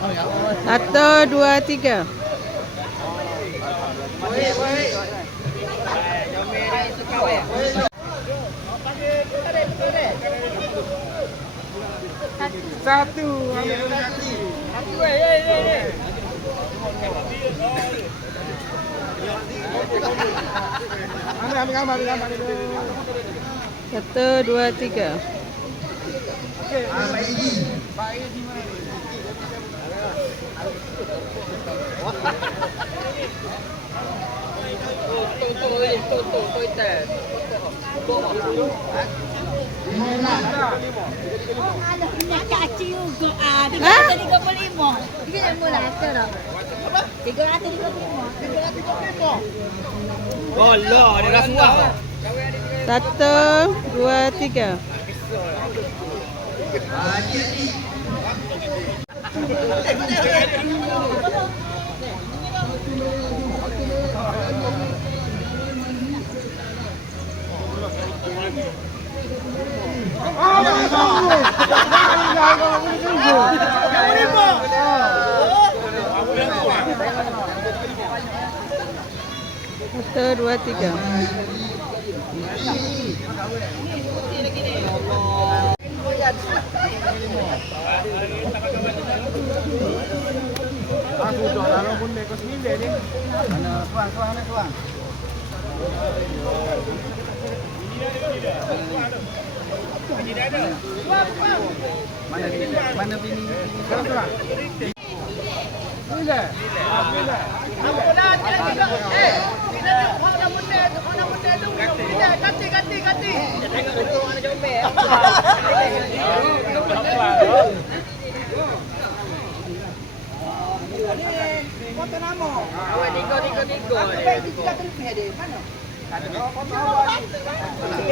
Satu, dua, tiga. Satu. Gambar. Satu, dua, tiga. Pak A di mana? Nak caci juga ah. Tiga Ha? ratus tiga puluh lima. Tiga. Satu, dua, tiga. Satu, dua, tiga. Ah, sudah lah. Orang pun kau sembilan ni. Mana? Tuan, tuan, tuan? Ini foto namo. Oh, Niko, Niko, Niko. Aku baik tiga sini, aku lebih hadir. Mana? Ni, tak boleh.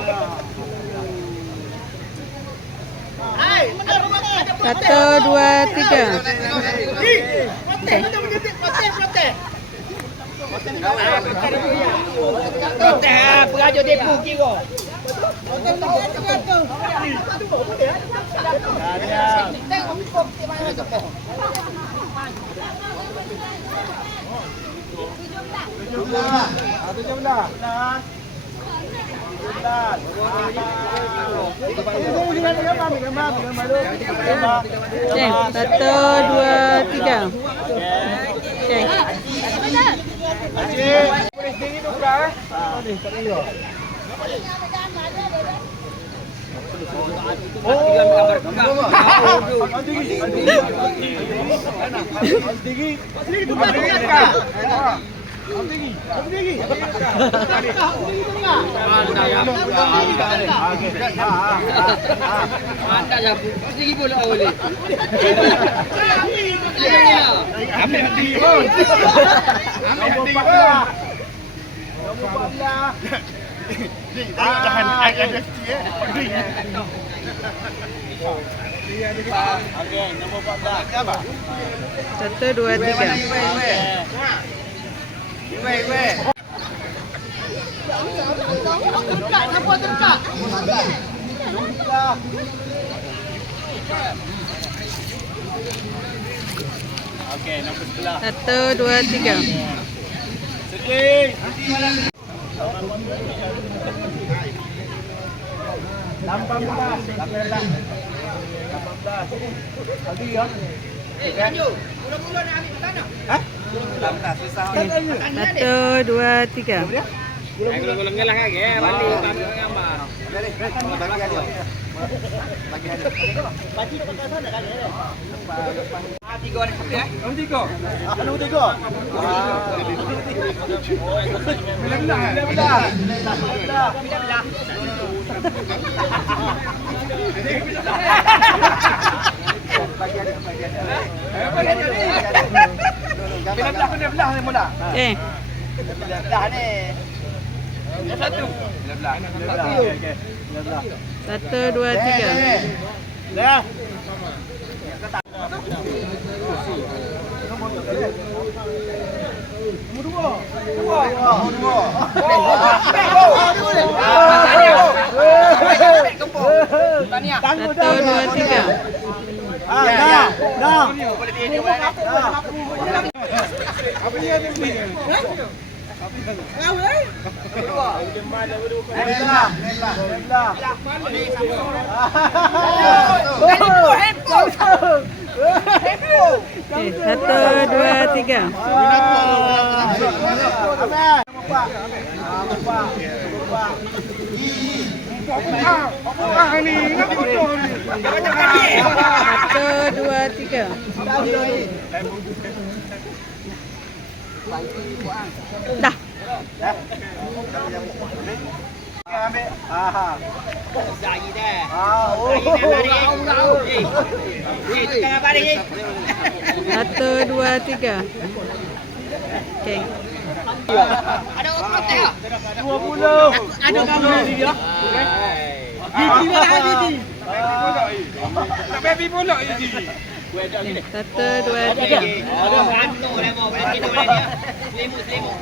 Oh, gambar gambar. Kau tinggi, kau tinggi. Kau tinggi. Kau tinggi tu kan tukar. Kau tinggi, kau tinggi. Anda yang pergi boleh boleh. Ambil hati. Ambil hati. Nombor 14. Tahan ayat hati eh. Dia ada kita. Okey, nombor 14. Apa? Satu, dua, tiga. Wei, wei. Okey, nombor sebelah. Satu, dua, tiga. Sedih. Lampang belas. Lampang belas. Lampang belas. Aldi ya. Eh, lanjut. Mula-mula nak ambil tanah. Hah? Satu, dua, tiga. Eh, kalau ngelah kan, eh, balik tanah gambar. Bagi dia. Bagi dia. Ah, tiga orang kopi eh. Nombor tiga. Apa nombor tiga? Bila-bila. Bila-bila. Bila-bila kena belah ni mula. Eh, Belah ni. Yang satu. Bila-bila. Bila-bila. Okey, okey. Bila-bila. satu, dua, tiga. Dah. Nombor dua. Dua. Nombor dua. Satu, dua, tiga. Ah, dah. Dah. Apa dia ni beli? Belah, belah, belah. Eh, satu, dua, tiga. Satu, dua, tiga. Dah. Ambil. Ah. Zai dah. Ah, oh. Eh, eh? Satu, dua, tiga. Okey. Ada orang protes tak? 20. Ada kamu dia. Gigi mana gigi? Tak baby pula ini. Satu, dua, tiga. Ada rantuk dah mau boleh dia. Selimut selimut.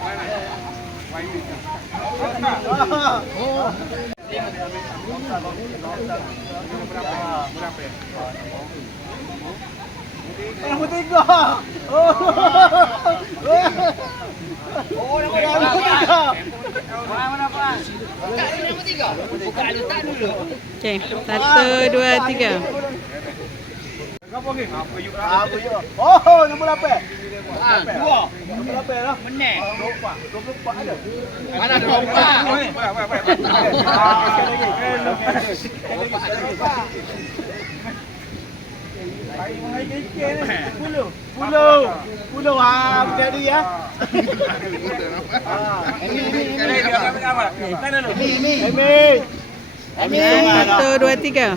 Nombor tiga. Oh. Oh, nombor tiga. Tak ada nombor tiga. Buka letak dulu. Okey. Satu, dua, tiga. Apa ni? Apa you? Oh, nombor lapan. Ah, dua. Nombor lapan lah. Benar. Dua puluh empat ada. Mana ada lompat? Ah, sekali lagi. Sekali lagi. Sekali lagi. Puluh. Puluh. Puluh. Ah, budak dia ya. Ah, ini ini ini. Ini ini. Ini. Satu, dua, tiga.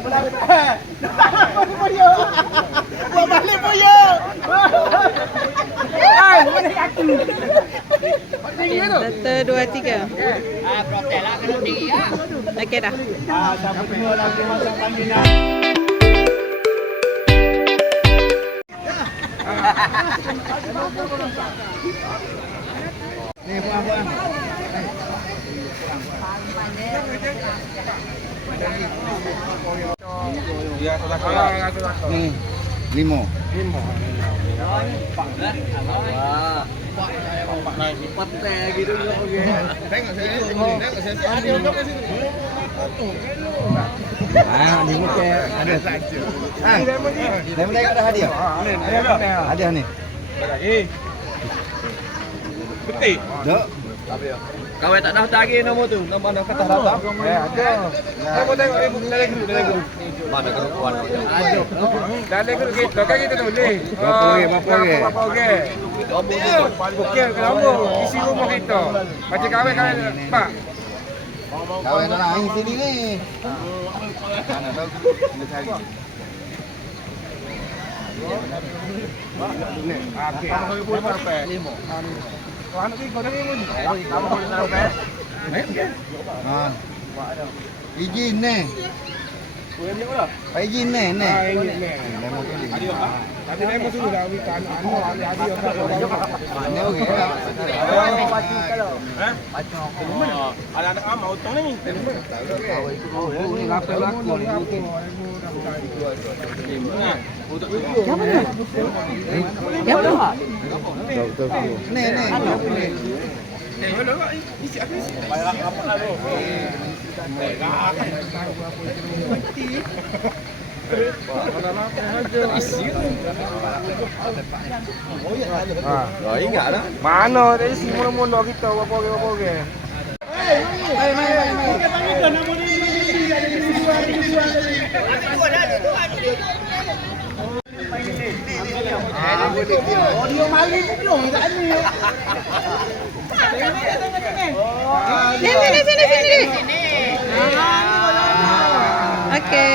Buat balik pun ya. Hai, mana kaki? Satu, dua, tiga. Ah, protes lah kena tinggi ah. Okey dah. Ah. Ni buang buang. Ni limo. Ah, limo ke ada saja. Ah, limo dah ada hadiah. Hadiah ni. Betul. Dok. Kau tak daftar lagi nombor tu. Nombor dah kata daftar. Eh, ada. Saya mau tengok ibu dalam grup dalam grup. Mana kerupuan Ada. Dalam grup kita kan kita tulis. Berapa orang, berapa orang? Berapa orang? Okey, kenapa? Isi rumah kita. Macam kahwin kahwin pak. Kawan nak main sini ni. Mana tahu kena cari. Okey. Kamu ibu berapa? Lima. Kau anak ni kau dah ibu ni. Kamu boleh berapa? Ha. Izin ni. Boleh dia pula. Pak izin ni ni. Ah, ini ni. Memang tu. Ada apa? Nama ada ada yang tak tahu. Mana okey. Ada anak am utang ni. Oh, ni apa ni? Ingat dah. Mana tadi si mula-mula kita apa orang apa orang. Sini, sini, sini, sini. Okey.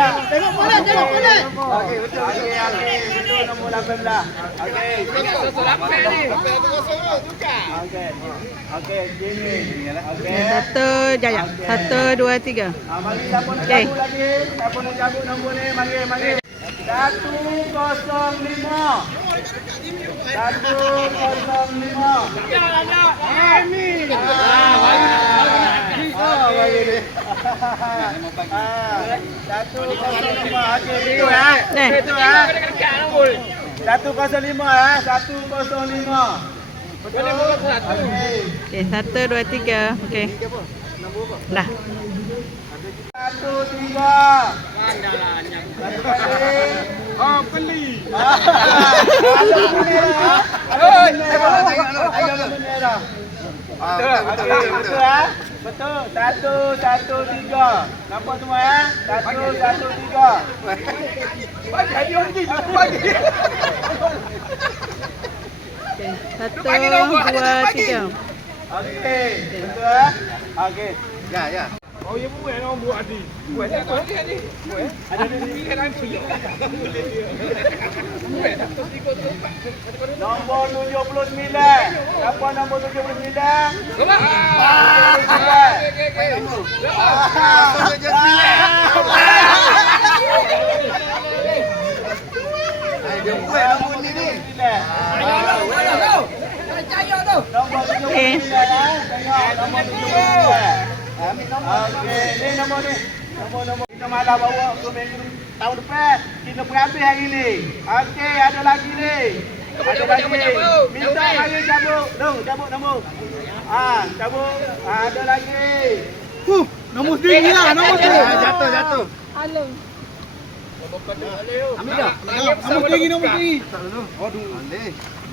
Tengok bola, tengok bola. Okey, betul. Okey, okey. Betul nombor 18. Okey. Okey. Okey, sini. Okey. Satu, jaya. Satu, dua, tiga. Ah, mari siapa nak cabut lagi? Siapa nak cabut nombor ni? Mari, mari. Satu kosong lima. Satu kosong lima. Ah, ni. Ah, bagi ni. Ah, Satu kosong lima. Okey, itu ya. Eh. Itu ya. Satu kosong lima ya. Satu kosong lima. Betul. Okey. Okey, satu, dua, tiga. Okey. Dah. Satu tiga. Satu kali. Ah, beli. Ada bendera. Ada bendera. Ada bendera. Betul, betul ya. Betul. Satu, satu, tiga. Nampak semua ya? Satu, satu, tiga. Bagi hadiah lagi. Bagi. Okey, satu, dua, tiga. Okey. Betul ya? Okey. Ya, ya. Oh, ya buat orang buat tadi. Buat tu dia ni. Buat. Ada ni kan aku. Nombor 79. Siapa nombor 79? Okey. Okey, ni nombor ni. Nombor-nombor kita malah bawa ke minggu tahun depan. Kita pengambil hari ni. Okey, ada lagi ni. Ada lagi. Minta mari cabut. Dong, cabut nombor. Ah, cabut. Ah, ada lagi. Huh, nombor tinggi lah, nombor tinggi. Jatuh, jatuh. Ambil dah. Nombor tinggi, nombor tinggi. Aduh,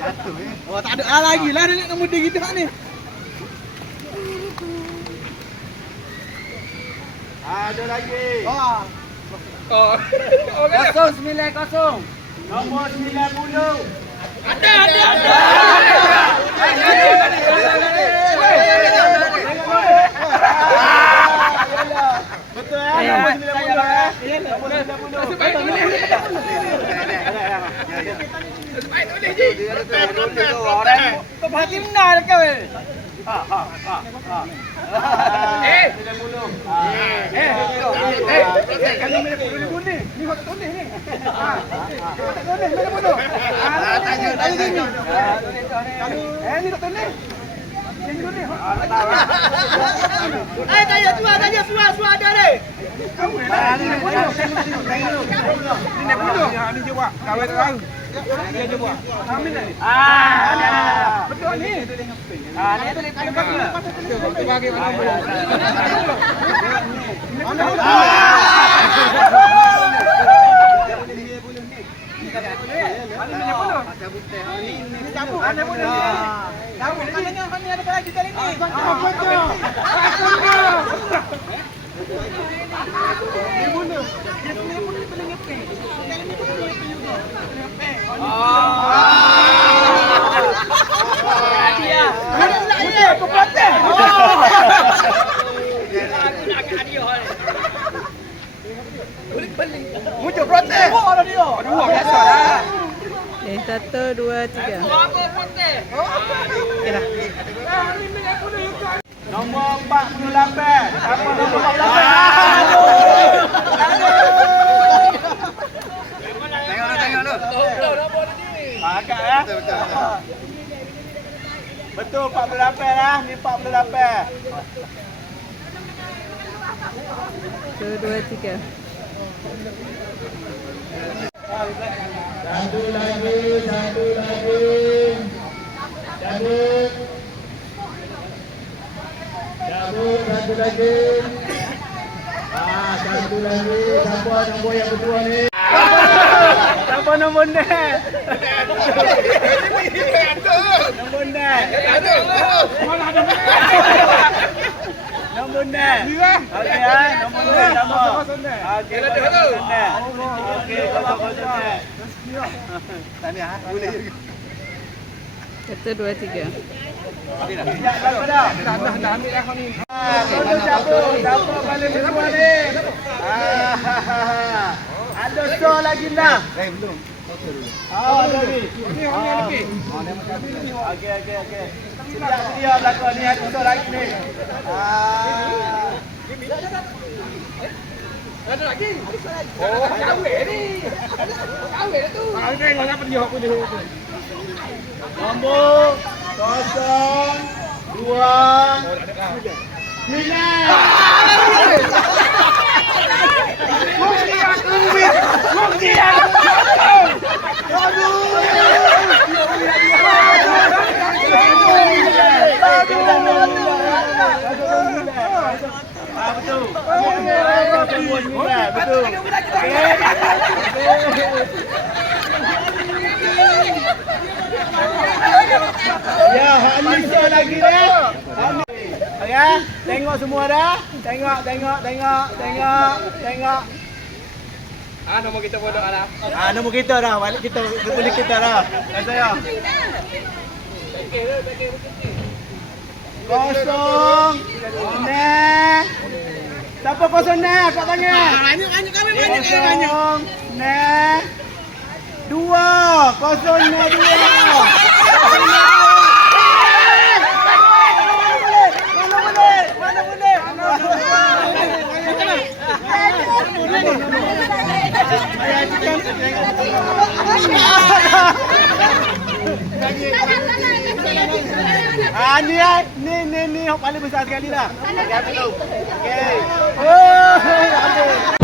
jatuh eh. Oh, tak ada ah, lagi lah nombor tinggi dah ni. Ada lagi. Kosong sembilan kosong. Nombor 90. Betul ya? Nombor 90 ya? Nombor 90. Kau hati benar kau eh. Ha, ha, ha, ha. Eh, 90. Eh, eh, eh, kan nombor 90 ni. Ni kau tak ni. Ha. Tak tahu ni, 90. Ah, tanya, tanya ni. Eh, ni tak tahu ni. Ni dulu ni. Ah, tak tahu. Eh, tanya tua, tanya tua, tua ada ni. Ah, ni 90. Tanya dulu. Ini puluh. Ya, ni jawab. Kau tak tahu. Dia jawab. Amin ni. Ah, ada. Betul ni. Ah, ni tu lepas lepas. Kau bagi mana? Cabut, ada pun ni. Cabut ni. Ni ada lagi kali ni. Apa tu? Ada pula ni. Aku. Muncul protes. Oh, ada dia. Dua biasa lah. Okay, satu, dua, tiga. Okay dah. Nombor 48. Siapa nombor 48? Aduh. Tengok dulu, tengok dulu. Agak ya. Betul 48 lah. Ni 48. Satu, dua, tiga. Satu lagi, satu lagi. Cabut. Cabut, satu lagi. Ah, satu lagi. Siapa nombor yang berdua ni? Siapa nombor ni? Nombor ni. Nombor ni. Okey ah, nombor ni sama. Okey, nombor ni. Okey, nombor ni. Tahniah, boleh. Satu, dua, tiga. Sekejap, kalau dah. Dah, dah, dah ambil dah kau ni. Ah, tolong siapa? Siapa paling berdua ni? Ah, ada so lagi lah. Eh, belum. Oh, ada ni. Ni orang ni lagi. Okey, okey, okey. Sekejap dia belakang ni lagi ni. Ah. Ada lagi. Oh, kahwin ni. Kahwin dah tu. Ah, tengok apa dia aku ni. Nombor kosong dua sembilan. Mungkin aku win. Mungkin aku. Betul. Betul. Ya, Hanisa lagi dah. Okey, tengok semua dah. Tengok, tengok, tengok, tengok, tengok. Ah, nombor kita bodoh lah. Ah, nombor kita dah. Balik kita boleh kita dah. Dan saya. Kosong. Nah. Siapa kosong nah? Kat tangan. Banyak banyak kami banyak banyak. Kosong. Nah. Dua. Kosong nah dua. Mana boleh? Mana boleh? Mana Ah ni ah, ni ni ni yang paling besar sekali dah. Okey. Okey.